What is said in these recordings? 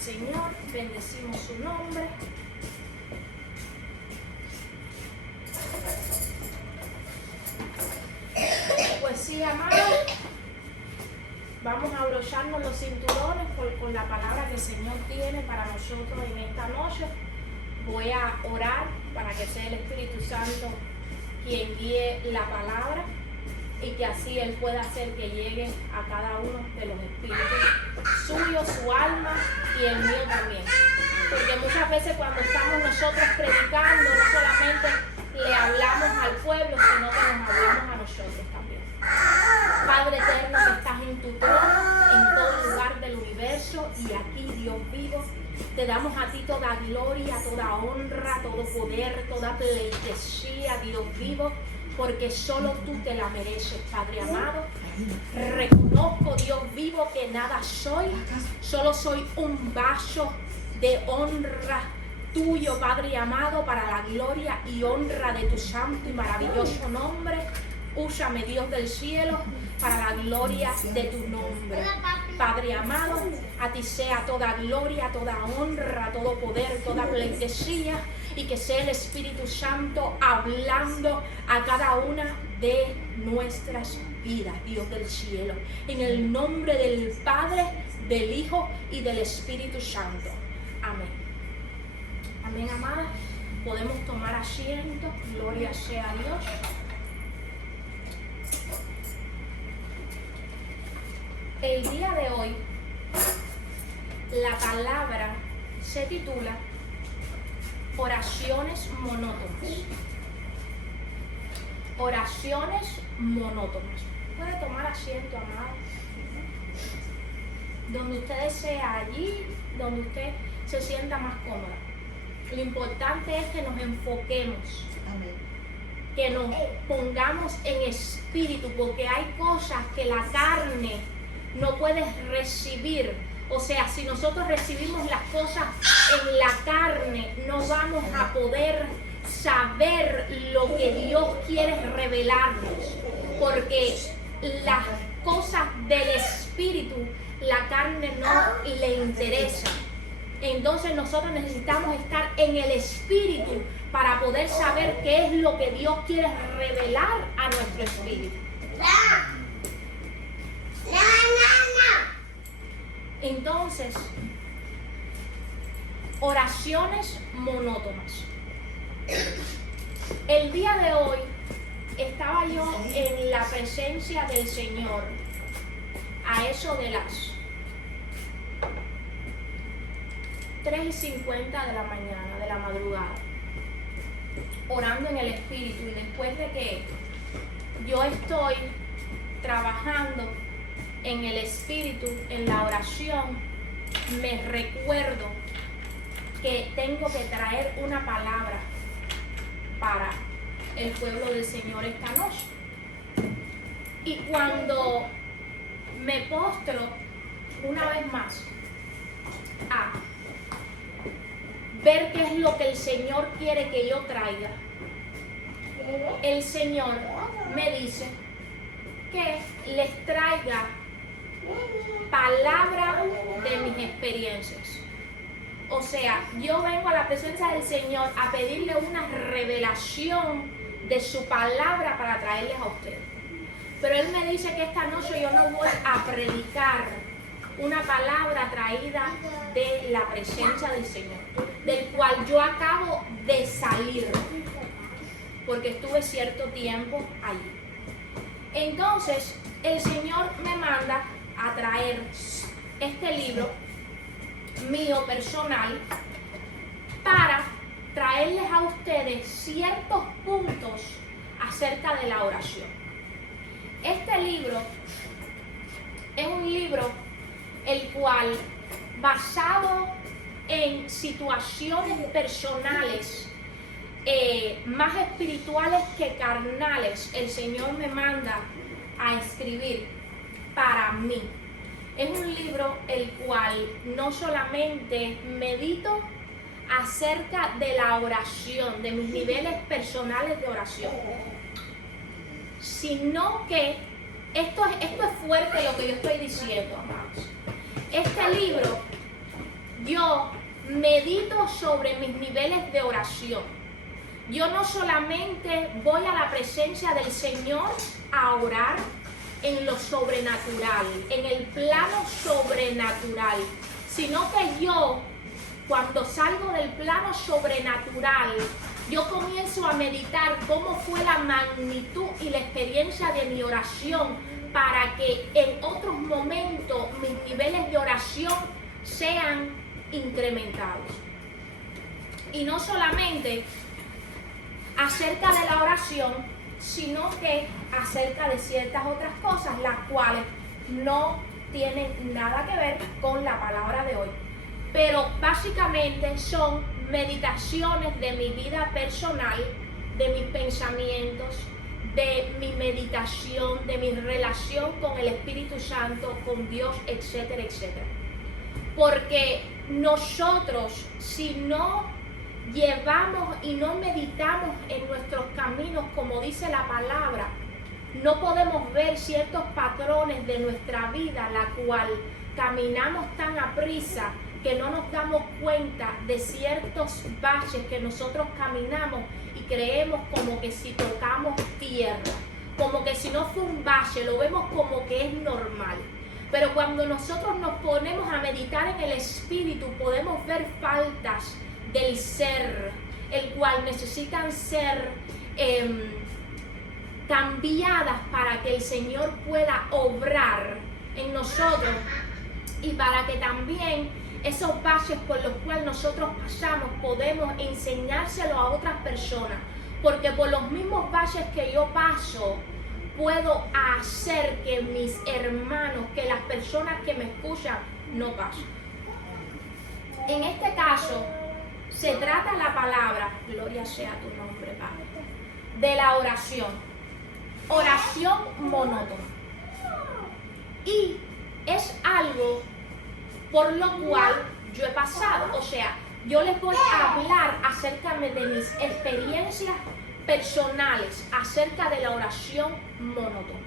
Señor, bendecimos su nombre. Pues sí, amados, vamos a abrocharnos los cinturones con la palabra que el Señor tiene para nosotros en esta noche. Voy a orar para que sea el Espíritu Santo quien guíe la palabra y que así Él pueda hacer que llegue a cada uno de los espíritus suyos, su alma y el mío también. Porque muchas veces cuando estamos nosotros predicando, no solamente le hablamos al pueblo, sino que nos hablamos a nosotros también. Padre eterno que estás en tu trono, en todo lugar del universo y aquí, Dios vivo, te damos a ti toda gloria, toda honra, todo poder, toda pleitesía, Dios vivo, porque solo tú te la mereces, Padre amado. Reconozco, Dios vivo, que nada soy, solo soy un vaso de honra tuyo, Padre amado, para la gloria y honra de tu santo y maravilloso nombre. Úsame, Dios del cielo, para la gloria de tu nombre. Padre amado, a ti sea toda gloria, toda honra, todo poder, toda pleitesía, y que sea el Espíritu Santo hablando a cada una de nuestras vidas, Dios del cielo. En el nombre del Padre, del Hijo y del Espíritu Santo. Amén. Amén, amada. Podemos tomar asiento. Gloria sea a Dios. El día de hoy, la palabra se titula Oraciones monótonas. Oraciones monótonas. Puede tomar asiento, amado. Donde usted desea, allí donde usted se sienta más cómoda. Lo importante es que nos enfoquemos. Amén. Que nos pongamos en espíritu, porque hay cosas que la carne no puede recibir. O sea, si nosotros recibimos las cosas en la carne, no vamos a poder saber lo que Dios quiere revelarnos, porque las cosas del espíritu, la carne no le interesa. Entonces nosotros necesitamos estar en el espíritu para poder saber qué es lo que Dios quiere revelar a nuestro espíritu. Entonces, oraciones monótonas. El día de hoy estaba yo en la presencia del Señor a eso de las 3:50 de la mañana, de la madrugada, orando en el Espíritu, y después de que yo estoy trabajando en el Espíritu, en la oración, me recuerdo que tengo que traer una palabra para el pueblo del Señor esta noche. Y cuando me postro una vez más a ver qué es lo que el Señor quiere que yo traiga, el Señor me dice que les traiga palabra de mis experiencias. O sea, yo vengo a la presencia del Señor a pedirle una revelación de su palabra para traerles a ustedes. Pero Él me dice que esta noche yo no voy a predicar una palabra traída de la presencia del Señor, del cual yo acabo de salir, porque estuve cierto tiempo allí. Entonces, el Señor me manda a traer este libro mío personal para traerles a ustedes ciertos puntos acerca de la oración. Este libro es un libro el cual, basado en situaciones personales más espirituales que carnales, el Señor me manda a escribir para mí. Es un libro el cual no solamente medito acerca de la oración, de mis niveles personales de oración, sino que esto es fuerte lo que yo estoy diciendo, amados. Este libro, yo medito sobre mis niveles de oración. Yo no solamente voy a la presencia del Señor a orar en lo sobrenatural, en el plano sobrenatural, sino que yo, cuando salgo del plano sobrenatural, yo comienzo a meditar cómo fue la magnitud y la experiencia de mi oración para que en otros momentos mis niveles de oración sean incrementados. Y no solamente acerca de la oración, sino que acerca de ciertas otras cosas, las cuales no tienen nada que ver con la palabra de hoy. Pero básicamente son meditaciones de mi vida personal, de mis pensamientos, de mi meditación, de mi relación con el Espíritu Santo, con Dios, etcétera, etcétera. Porque nosotros, si no llevamos y no meditamos en nuestros caminos, como dice la palabra, no podemos ver ciertos patrones de nuestra vida, la cual caminamos tan aprisa que no nos damos cuenta de ciertos baches que nosotros caminamos y creemos como que si tocamos tierra, como que si no fue un bache, lo vemos como que es normal. Pero cuando nosotros nos ponemos a meditar en el Espíritu, podemos ver faltas del ser, el cual necesitan ser cambiadas para que el Señor pueda obrar en nosotros y para que también esos baches por los cuales nosotros pasamos podemos enseñárselo a otras personas, porque por los mismos baches que yo paso puedo hacer que mis hermanos, que las personas que me escuchan no pasen. En este caso se trata la palabra, gloria sea tu nombre, Padre, de la oración monótona, y es algo por lo cual yo he pasado. O sea, yo les voy a hablar acerca de mis experiencias personales acerca de la oración monótona.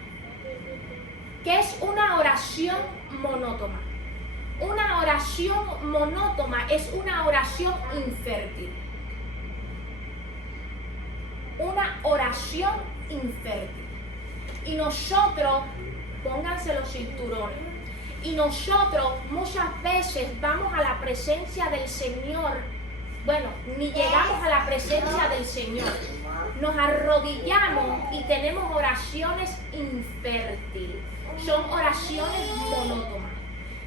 ¿Qué es una oración monótona? Una oración monótona es una oración infértil. Una oración infértil. Y nosotros, pónganse los cinturones, y nosotros muchas veces vamos a la presencia del Señor, bueno, ni llegamos a la presencia del Señor, nos arrodillamos y tenemos oraciones infértiles, son oraciones monótonas.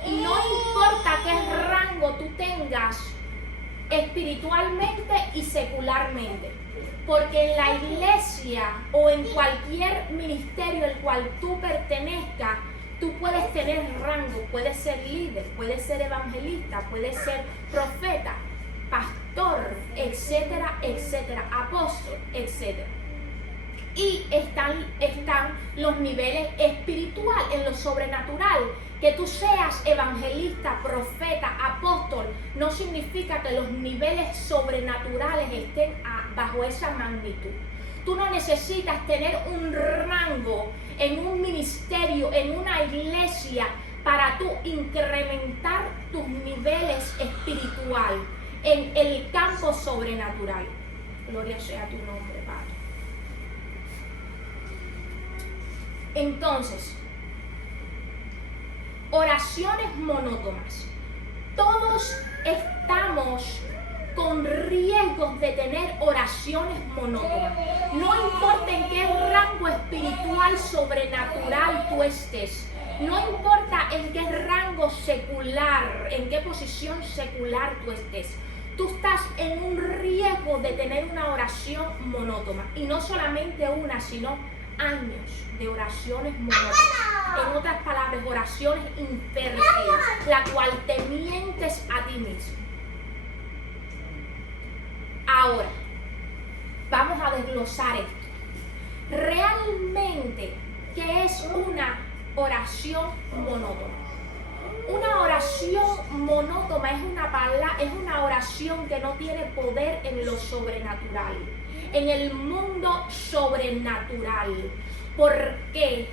Y no importa qué rango tú tengas espiritualmente y secularmente, porque en la iglesia o en cualquier ministerio al cual tú pertenezcas, tú puedes tener rango, puedes ser líder, puedes ser evangelista, puedes ser profeta, pastor, etcétera, etcétera, apóstol, etcétera. Y están los niveles espirituales, en lo sobrenatural. Que tú seas evangelista, profeta, apóstol, no significa que los niveles sobrenaturales estén bajo esa magnitud. Tú no necesitas tener un rango en un ministerio, en una iglesia, para tú incrementar tus niveles espirituales en el campo sobrenatural. Gloria sea tu nombre, Padre. Entonces, oraciones monótonas. Todos estamos con riesgos de tener oraciones monótonas. No importa en qué rango espiritual sobrenatural tú estés. No importa en qué rango secular, en qué posición secular tú estés. Tú estás en un riesgo de tener una oración monótona. Y no solamente una, sino años de oraciones monótonas. En otras palabras, oraciones infértiles, la cual te mientes a ti mismo. Ahora, vamos a desglosar esto. Realmente, ¿qué es una oración monótona? Una oración monótona es una oración que no tiene poder en lo sobrenatural, en el mundo sobrenatural. ¿Por qué?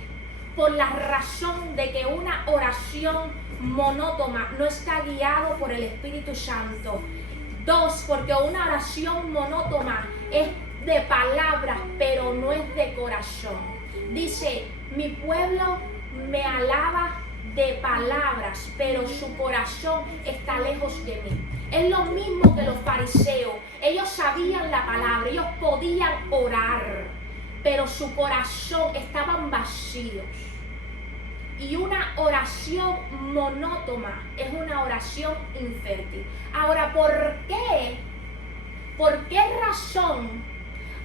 por la razón de que una oración monótona no está guiado por el Espíritu Santo. 2, porque una oración monótona es de palabras, pero no es de corazón. Dice, mi pueblo me alaba de palabras, pero su corazón está lejos de mí. Es lo mismo que los fariseos. Ellos sabían la palabra, ellos podían orar, pero su corazón estaban vacíos. Y una oración monótona es una oración infértil. Ahora, ¿por qué? ¿Por qué razón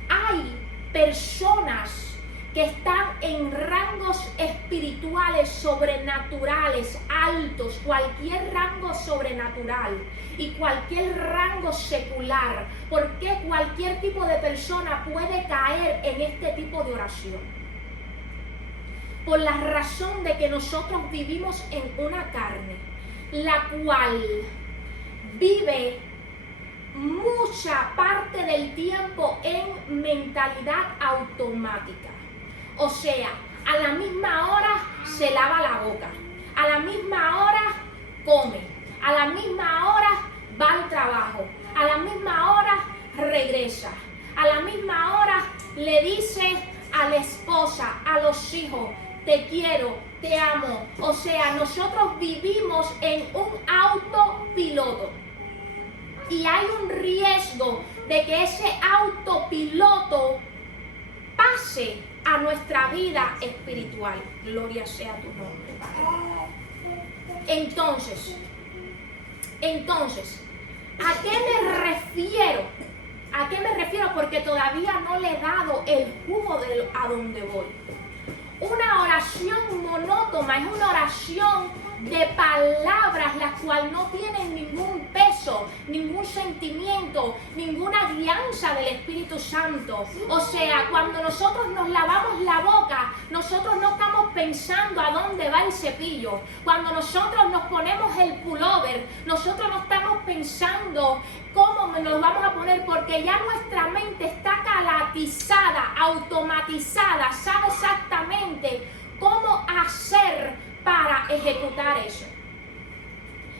hay personas que están en rangos espirituales sobrenaturales altos, cualquier rango sobrenatural y cualquier rango secular? ¿Por qué cualquier tipo de persona puede caer en este tipo de oración? Por la razón de que nosotros vivimos en una carne, la cual vive mucha parte del tiempo en mentalidad automática. O sea, a la misma hora se lava la boca, a la misma hora come, a la misma hora va al trabajo, a la misma hora regresa, a la misma hora le dice a la esposa, a los hijos, te quiero, te amo. O sea, nosotros vivimos en un autopiloto. Y hay un riesgo de que ese autopiloto pase a nuestra vida espiritual. Gloria sea tu nombre, Padre. Entonces, ¿a qué me refiero? ¿A qué me refiero? Porque todavía no le he dado el jugo a donde voy. Una oración monótona es una oración de palabras las cuales no tienen ningún peso, ningún sentimiento, ninguna guianza del Espíritu Santo. O sea, cuando nosotros nos lavamos la boca, nosotros no estamos pensando a dónde va el cepillo. Cuando nosotros nos ponemos el pullover, nosotros no estamos pensando cómo nos vamos a poner, porque ya nuestra mente está calatizada, automatizada, sabe exactamente cómo hacer para ejecutar eso.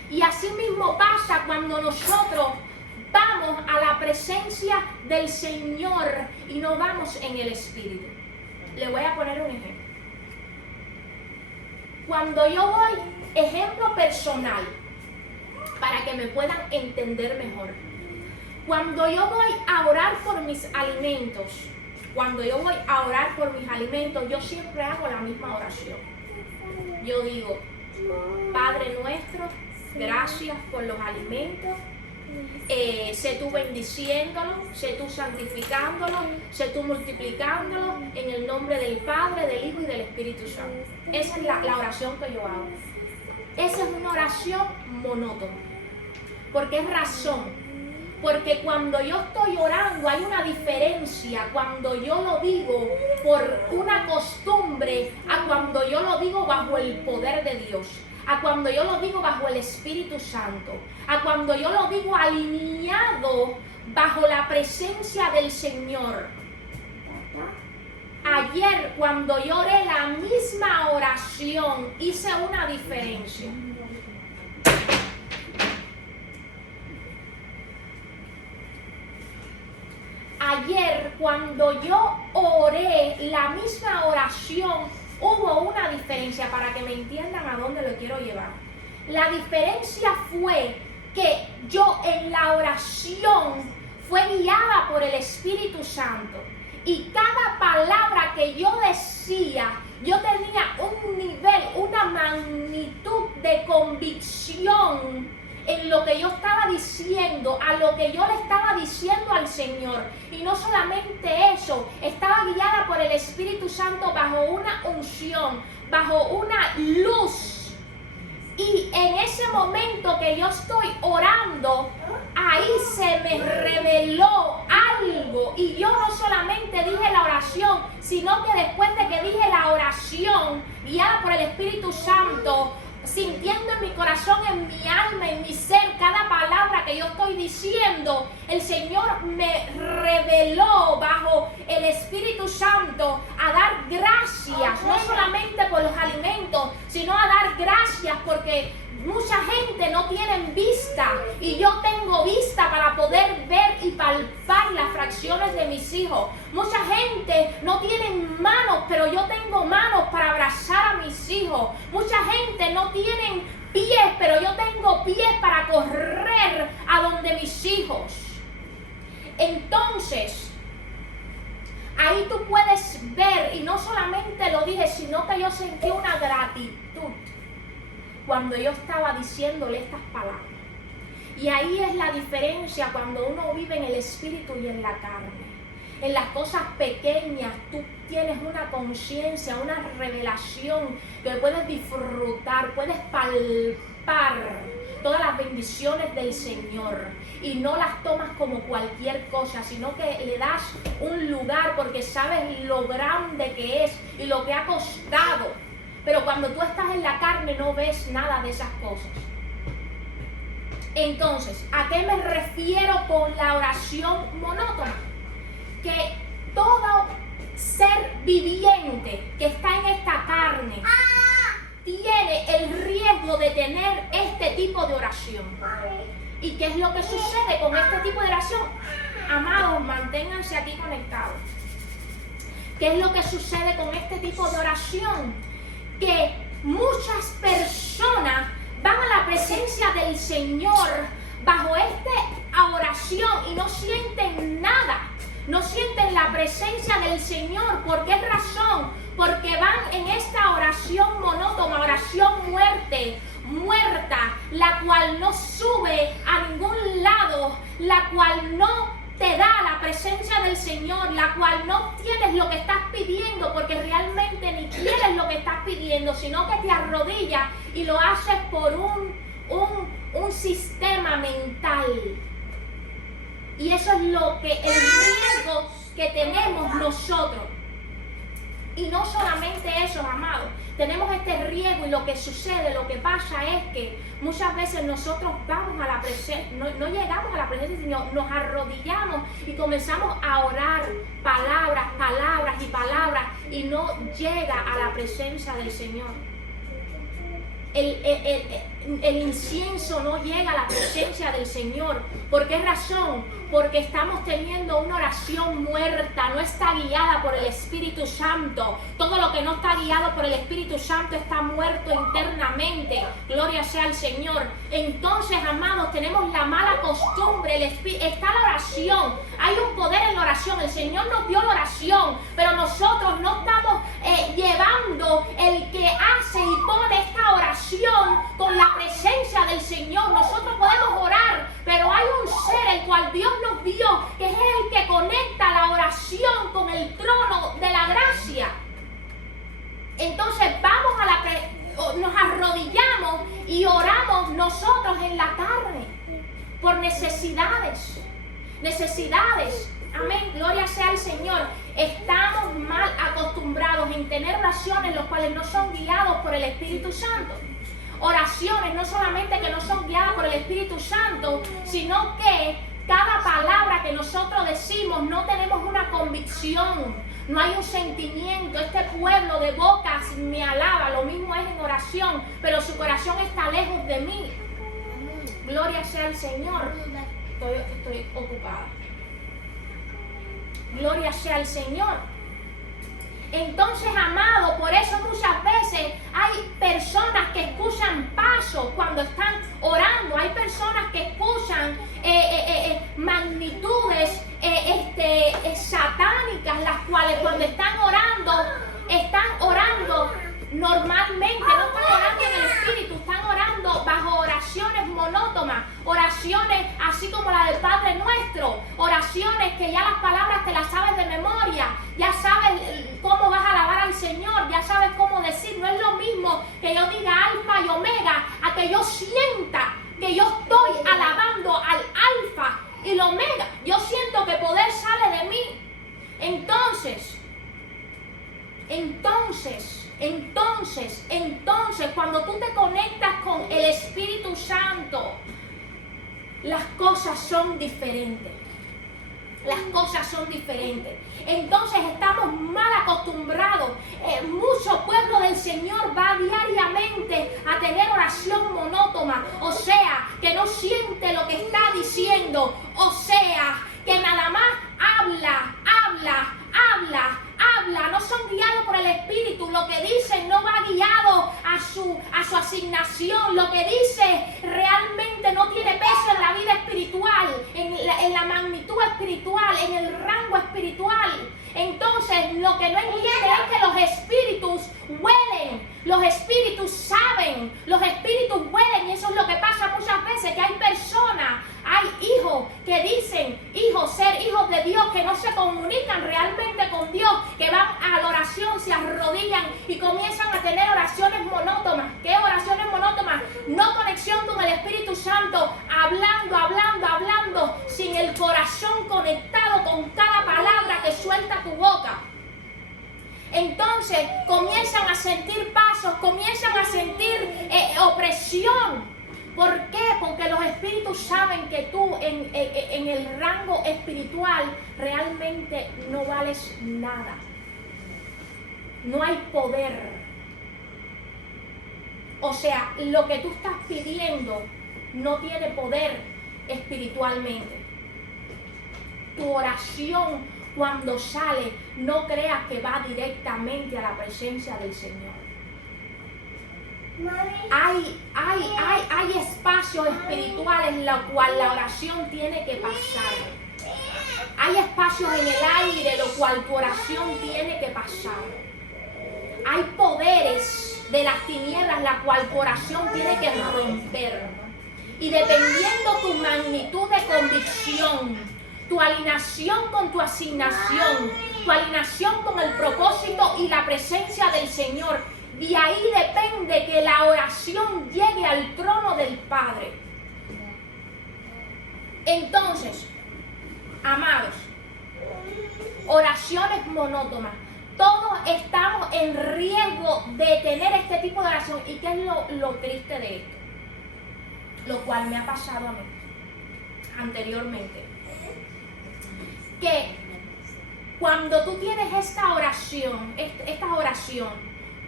Y así mismo pasa cuando nosotros vamos a la presencia del Señor y no vamos en el Espíritu. Le voy a poner un ejemplo. Cuando yo voy, ejemplo personal, para que me puedan entender mejor. Cuando yo voy a orar por mis alimentos, yo siempre hago la misma oración. Yo digo, Padre nuestro, gracias por los alimentos. Sé tú bendiciéndolo, sé tú santificándolo, sé tú multiplicándolo en el nombre del Padre, del Hijo y del Espíritu Santo. Esa es la oración que yo hago. Esa es una oración monótona. ¿Por qué razón? Porque cuando yo estoy orando hay una diferencia cuando yo lo digo por una costumbre a cuando yo lo digo bajo el poder de Dios, a cuando yo lo digo bajo el Espíritu Santo, a cuando yo lo digo alineado bajo la presencia del Señor. Ayer cuando yo oré la misma oración hice una diferencia. Ayer cuando yo oré la misma oración hubo una diferencia, para que me entiendan a dónde lo quiero llevar. La diferencia fue que yo en la oración fue guiada por el Espíritu Santo y cada palabra que yo decía, yo tenía un nivel, una magnitud de convicción en lo que yo estaba diciendo, a lo que yo le estaba diciendo al Señor. Y no solamente eso, estaba guiada por el Espíritu Santo bajo una unción, bajo una luz. Y en ese momento que yo estoy orando, ahí se me reveló algo. Y yo no solamente dije la oración, sino que después de que dije la oración, guiada por el Espíritu Santo, sintiendo en mi corazón, en mi alma, en mi ser, cada palabra que yo estoy diciendo, el Señor me reveló bajo el Espíritu Santo a dar gracias, no solamente por los alimentos, sino a dar gracias porque mucha gente no tiene vista y yo tengo vista para poder ver y palpar las fracciones de mis hijos. Mucha gente no tiene manos, pero yo tengo manos para abrazar a mis hijos. Mucha gente no tiene pies, pero yo tengo pies para correr a donde mis hijos. Entonces, ahí tú puedes ver, y no solamente lo dije, sino que yo sentí una gratitud cuando yo estaba diciéndole estas palabras. Y ahí es la diferencia cuando uno vive en el espíritu y en la carne. En las cosas pequeñas tú tienes una conciencia, una revelación que puedes disfrutar, puedes palpar todas las bendiciones del Señor y no las tomas como cualquier cosa, sino que le das un lugar porque sabes lo grande que es y lo que ha costado. Pero cuando tú estás en la carne no ves nada de esas cosas. Entonces, ¿a qué me refiero con la oración monótona? Que todo ser viviente que está en esta carne tiene el riesgo de tener este tipo de oración. ¿Y qué es lo que sucede con este tipo de oración? Amados, manténganse aquí conectados. ¿Qué es lo que sucede con este tipo de oración? Que muchas personas van a la presencia del Señor bajo esta oración y no sienten nada, no sienten la presencia del Señor. ¿Por qué razón? Porque van en esta oración monótona, oración muerta, la cual no sube a ningún lado, la cual no te da la presencia del Señor, la cual no tienes lo que estás pidiendo porque realmente ni quieres lo que estás pidiendo, sino que te arrodillas y lo haces por un sistema mental. Y eso es lo que el riesgo que tenemos nosotros. Y no solamente eso, amados, tenemos este riesgo y lo que sucede, lo que pasa es que muchas veces nosotros vamos a la presencia, no llegamos a la presencia del Señor, nos arrodillamos y comenzamos a orar palabras y no llega a la presencia del Señor. El incienso no llega a la presencia del Señor. ¿Por qué razón? Porque estamos teniendo una oración muerta, no está guiada por el Espíritu Santo. Todo lo que no está guiado por el Espíritu Santo está muerto internamente. Gloria sea al Señor. Entonces, amados, tenemos la mala costumbre, está la oración. Hay un poder en la oración. El Señor nos dio la oración, pero nosotros no estamos llevando el que hace y pone esta oración con la presencia del Señor. Nosotros podemos orar, pero hay un ser el cual Dios nos dio, que es el que conecta la oración con el trono de la gracia. Entonces nos arrodillamos y oramos nosotros en la carne por necesidades. Amén, gloria sea al Señor. Estamos mal acostumbrados en tener oraciones los cuales no son guiados por el Espíritu Santo. Oraciones no solamente que no son guiadas por el Espíritu Santo, sino que cada palabra que nosotros decimos no tenemos una convicción, no hay un sentimiento. Este pueblo de bocas me alaba, lo mismo es en oración, pero su corazón está lejos de mí. Gloria sea al Señor. Estoy ocupada. Gloria sea al Señor. Entonces, amado, por eso muchas veces hay personas que escuchan pasos cuando están orando. Hay personas que escuchan magnitudes satánicas, las cuales cuando están orando normalmente, no están orando en el Espíritu, están orando bajo oraciones monótonas, oraciones así como la del Padre Nuestro, oraciones que ya las palabras te las sabes de memoria, ya sabes cómo vas a alabar al Señor, ya sabes cómo decir. No es lo mismo que yo diga alfa y omega, a que yo sienta que yo estoy alabando al alfa y el omega. Yo siento que poder sale de mí. Entonces, cuando tú te conectas con el Espíritu Santo, las cosas son diferentes. Las cosas son diferentes. Entonces estamos mal acostumbrados. Mucho pueblo del Señor va diariamente a tener oración monótona. O sea, que no siente lo que está diciendo. O sea, que nada más habla. No son guiados por el Espíritu. Lo que dicen no va guiado a su asignación. Lo que dice realmente no tiene peso en la vida espiritual, en la magnitud espiritual, en el rango espiritual. Entonces, lo que no entiende es que los espíritus huelen, los espíritus saben, los espíritus huelen, y eso es lo que pasa muchas veces, que hay personas, hay hijos que dicen ser hijos de Dios, que no se comunican realmente con Dios, que van a la oración, se arrodillan y comienzan a tener oraciones monótonas. ¿Qué oraciones monótonas? No conexión con el Espíritu Santo, hablando, sin el corazón conectado con cada palabra que suelta tu boca. Entonces comienzan a sentir pasos, comienzan a sentir opresión. ¿Por qué? Porque los espíritus saben que tú en el rango espiritual realmente no vales nada. No hay poder. O sea, lo que tú estás pidiendo no tiene poder espiritualmente. Tu oración, cuando sale, no creas que va directamente a la presencia del Señor. Hay espacios espirituales en los cuales la oración tiene que pasar. Hay espacios en el aire en los cuales tu oración tiene que pasar. Hay poderes de las tinieblas la cual tu oración tiene que romper. Y dependiendo tu magnitud de convicción, tu alineación con tu asignación, tu alineación con el propósito y la presencia del Señor, de ahí depende que la oración llegue al trono del Padre. Entonces, amados, oraciones monótonas. Todos estamos en riesgo de tener este tipo de oración. ¿Y qué es lo triste de esto? Lo cual me ha pasado a mí anteriormente. Que cuando tú tienes esta oración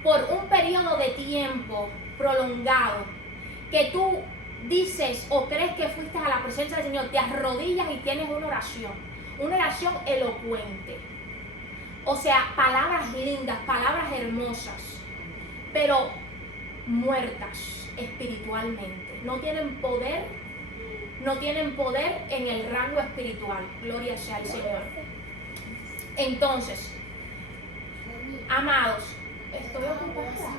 por un periodo de tiempo prolongado, que tú dices o crees que fuiste a la presencia del Señor, te arrodillas y tienes una oración elocuente. O sea, palabras lindas, palabras hermosas, pero muertas espiritualmente. No tienen poder en el rango espiritual. Gloria sea al Señor. Entonces, amados, ¿estoy ocupada?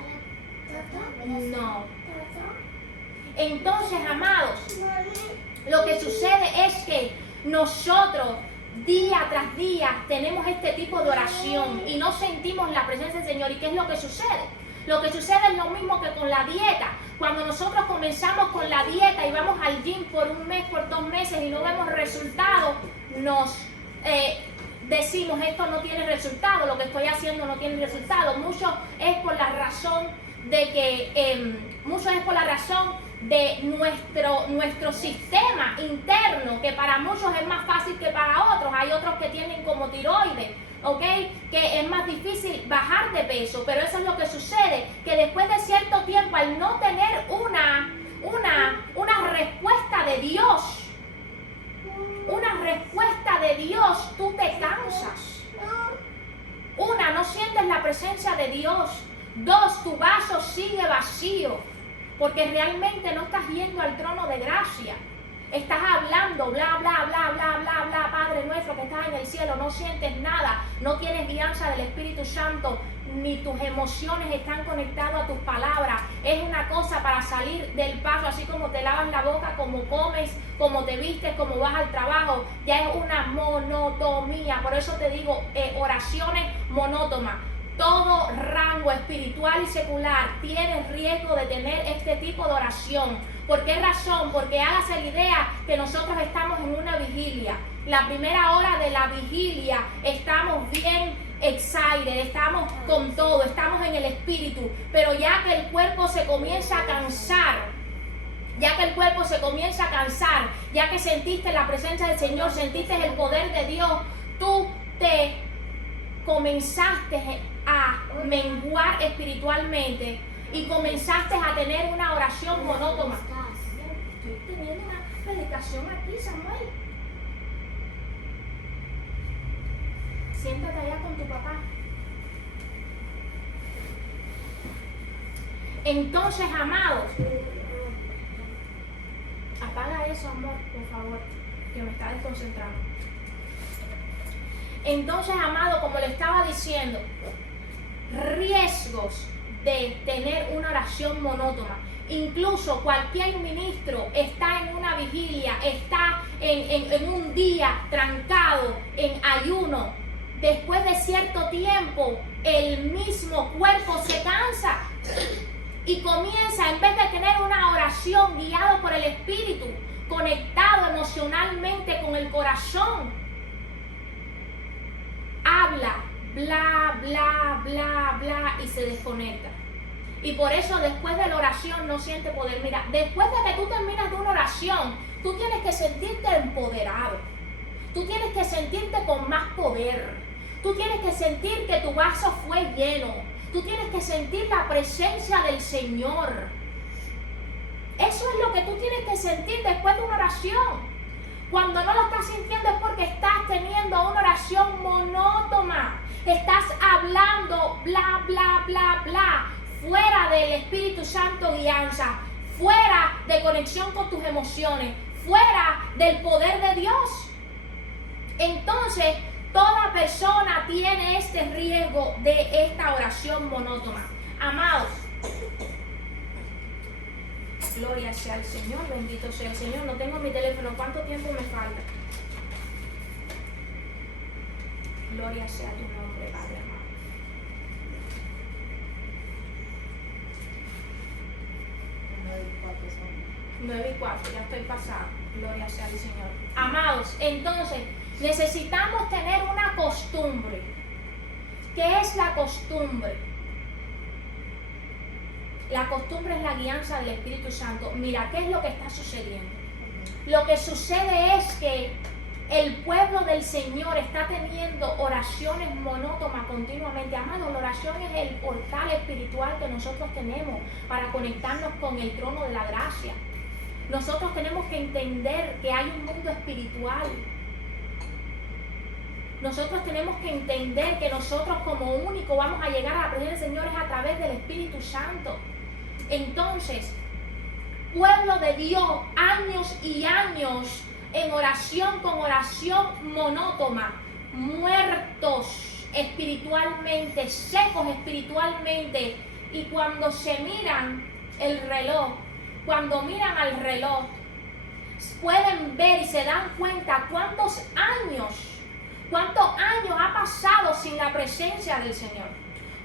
No. Entonces, amados, lo que sucede es que nosotros día tras día tenemos este tipo de oración y no sentimos la presencia del Señor. ¿Y qué es lo que sucede? Lo que sucede es lo mismo que con la dieta. Cuando nosotros comenzamos con la dieta y vamos al gym por un mes, por 2 meses y no vemos resultados, nos decimos esto no tiene resultado, lo que estoy haciendo no tiene resultado. Mucho es por la razón de nuestro sistema interno, que para muchos es más fácil que para otros. Hay otros que tienen como tiroides, ¿ok? Que es más difícil bajar de peso, pero eso es lo que sucede, que después de cierto tiempo, al no tener una respuesta de Dios, tú te cansas. 1, no sientes la presencia de Dios. 2, tu vaso sigue vacío, porque realmente no estás yendo al trono de gracia. Estás hablando, bla, Padre nuestro que estás en el cielo, no sientes nada, no tienes guianza del Espíritu Santo, ni tus emociones están conectadas a tus palabras. Es una cosa para salir del paso, así como te lavas la boca, como comes, como te vistes, como vas al trabajo, ya es una monotonía. Por eso te digo, oraciones monótonas. Todo rango espiritual y secular tiene riesgo de tener este tipo de oración. ¿Por qué razón? Porque hágase la idea que nosotros estamos en una vigilia. La primera hora de la vigilia estamos bien excited, estamos con todo, estamos en el espíritu. Pero ya que el cuerpo se comienza a cansar, ya que el cuerpo se comienza a cansar, ya que sentiste la presencia del Señor, sentiste el poder de Dios, tú te comenzaste a menguar espiritualmente y comenzaste a tener una oración monótona. Estoy teniendo una predicación aquí, Samuel. Siéntate allá con tu papá. Entonces, amados, apaga eso, amor, por favor, que me está desconcentrando. Entonces, amado, como le estaba diciendo, riesgos de tener una oración monótona. Incluso cualquier ministro está en una vigilia, está en un día trancado, en ayuno. Después de cierto tiempo, el mismo cuerpo se cansa y comienza, en vez de tener una oración guiado por el Espíritu, conectado emocionalmente con el corazón, habla, bla, bla, bla, bla, y se desconecta. Y por eso después de la oración no siente poder. Mira, después de que tú terminas de una oración, tú tienes que sentirte empoderado. Tú tienes que sentirte con más poder. Tú tienes que sentir que tu vaso fue lleno. Tú tienes que sentir la presencia del Señor. Eso es lo que tú tienes que sentir después de una oración. Cuando no lo estás sintiendo es porque estás teniendo una oración monótona. Estás hablando bla, bla, bla, bla. Fuera del Espíritu Santo guianza. Fuera de conexión con tus emociones. Fuera del poder de Dios. Entonces, toda persona tiene este riesgo de esta oración monótona. Amados, gloria sea al Señor, bendito sea el Señor. No tengo mi teléfono, ¿cuánto tiempo me falta? Gloria sea tu nombre, Padre amado. 9:04, ya estoy pasado. Gloria sea al Señor. Amados, entonces, necesitamos tener una costumbre. ¿Qué es la costumbre? La costumbre es la guianza del Espíritu Santo. Mira, ¿qué es lo que está sucediendo? Lo que sucede es que el pueblo del Señor está teniendo oraciones monótonas continuamente. Amado, la oración es el portal espiritual que nosotros tenemos para conectarnos con el trono de la gracia. Nosotros tenemos que entender que hay un mundo espiritual. Nosotros tenemos que entender que nosotros como único vamos a llegar a la presencia del Señor es a través del Espíritu Santo. Entonces, pueblo de Dios, años y años en oración con oración monótona, muertos espiritualmente, secos espiritualmente, y cuando se miran el reloj, cuando miran al reloj, pueden ver y se dan cuenta cuántos años ha pasado sin la presencia del Señor.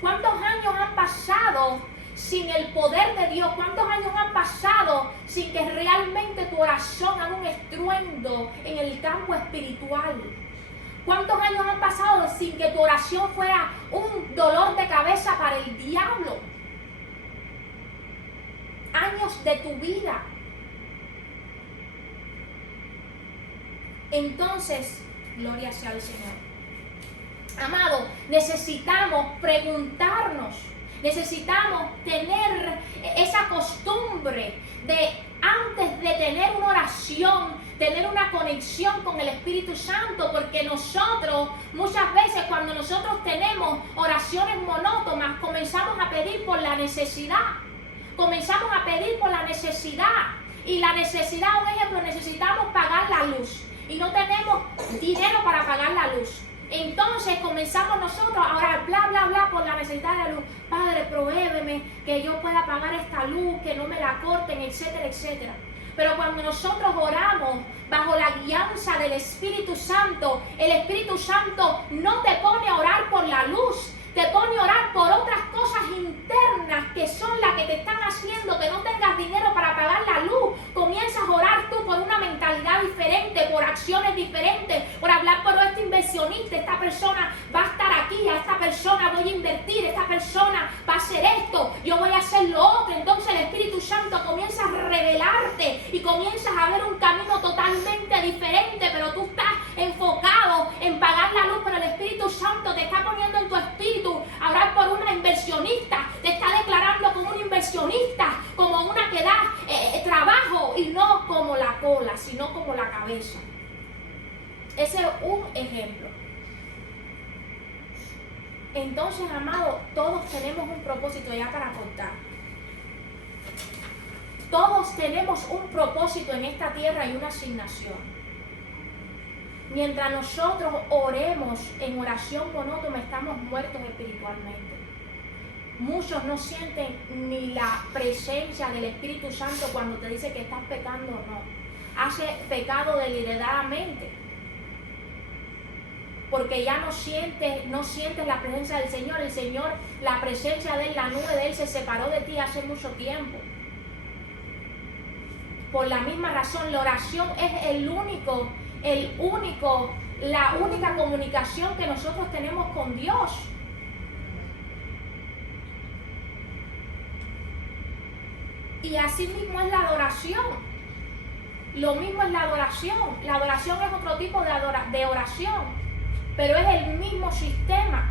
¿Cuántos años han pasado sin el poder de Dios? ¿Cuántos años han pasado sin que realmente tu oración haga un estruendo en el campo espiritual? ¿Cuántos años han pasado sin que tu oración fuera un dolor de cabeza para el diablo? Años de tu vida. Entonces, gloria sea al Señor. Amado, necesitamos preguntarnos, necesitamos tener esa costumbre de, antes de tener una oración, tener una conexión con el Espíritu Santo, porque nosotros, muchas veces cuando nosotros tenemos oraciones monótonas, comenzamos a pedir por la necesidad. Comenzamos a pedir por la necesidad. Y la necesidad, un ejemplo, necesitamos pagar la luz. Y no tenemos dinero para pagar la luz. Entonces comenzamos nosotros a orar, bla, bla, bla, por la necesidad de la luz. Padre, provéeme que yo pueda pagar esta luz, que no me la corten, etcétera, etcétera. Pero cuando nosotros oramos bajo la guianza del Espíritu Santo, el Espíritu Santo no te pone a orar por la luz, te pone a orar por otras cosas internas que son las que te están haciendo que no tengas dinero para pagar la luz. Comienzas a orar tú por una mentalidad diferente, por acciones diferentes, por hablar por este inversionista. Esta persona va a estar aquí, a esta persona voy a invertir, esta persona va a hacer esto, yo voy a hacer lo otro. Entonces el Espíritu Santo comienza a revelarte comienzas a ver un camino totalmente diferente, pero tú estás enfocado en pagar la luz, pero el Espíritu Santo te está poniendo en tu espíritu a orar por una inversionista, te está declarando como un inversionista, como una que da trabajo, y no como la cola, sino como la cabeza. Ese es un ejemplo. Entonces, amados, todos tenemos un propósito, ya para cortar. Todos tenemos un propósito en esta tierra y una asignación. Mientras nosotros oremos en oración monótona, estamos muertos espiritualmente. Muchos no sienten ni la presencia del Espíritu Santo cuando te dice que estás pecando o no. Hace pecado deliberadamente, porque ya no sientes la presencia del Señor. El Señor, la presencia de Él, la nube de Él se separó de ti hace mucho tiempo. Por la misma razón, la oración es la única comunicación que nosotros tenemos con Dios. Y así mismo es la adoración. Lo mismo es la adoración. La adoración es otro tipo de oración, pero es el mismo sistema,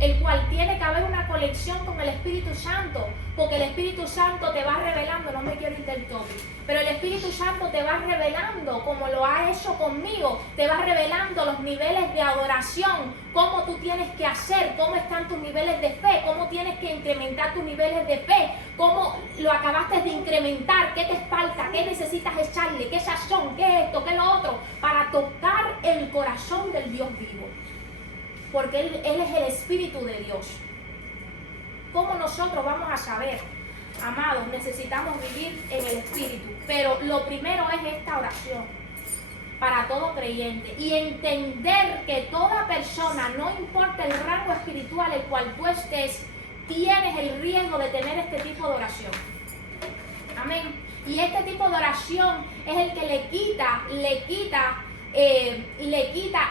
el cual tiene que haber una conexión con el Espíritu Santo, porque el Espíritu Santo te va revelando, no me quiero ir del tópico, pero el Espíritu Santo te va revelando, como lo ha hecho conmigo, te va revelando los niveles de adoración, cómo tú tienes que hacer, cómo están tus niveles de fe, cómo tienes que incrementar tus niveles de fe, cómo lo acabaste de incrementar, qué te falta, qué necesitas echarle, qué sazón, qué esto, qué lo otro, para tocar el corazón del Dios vivo. Porque Él es el Espíritu de Dios. ¿Cómo nosotros vamos a saber? Amados, necesitamos vivir en el Espíritu. Pero lo primero es esta oración para todo creyente. Y entender que toda persona, no importa el rango espiritual el cual tú estés, tienes el riesgo de tener este tipo de oración. Amén. Y este tipo de oración es el que le quita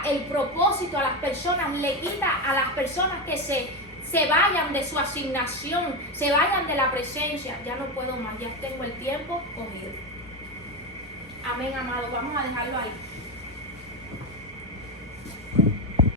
el propósito a las personas, le quita a las personas que se vayan de su asignación, se vayan de la presencia. Ya no puedo más, ya tengo el tiempo cogido. Amén, amado. Vamos a dejarlo ahí.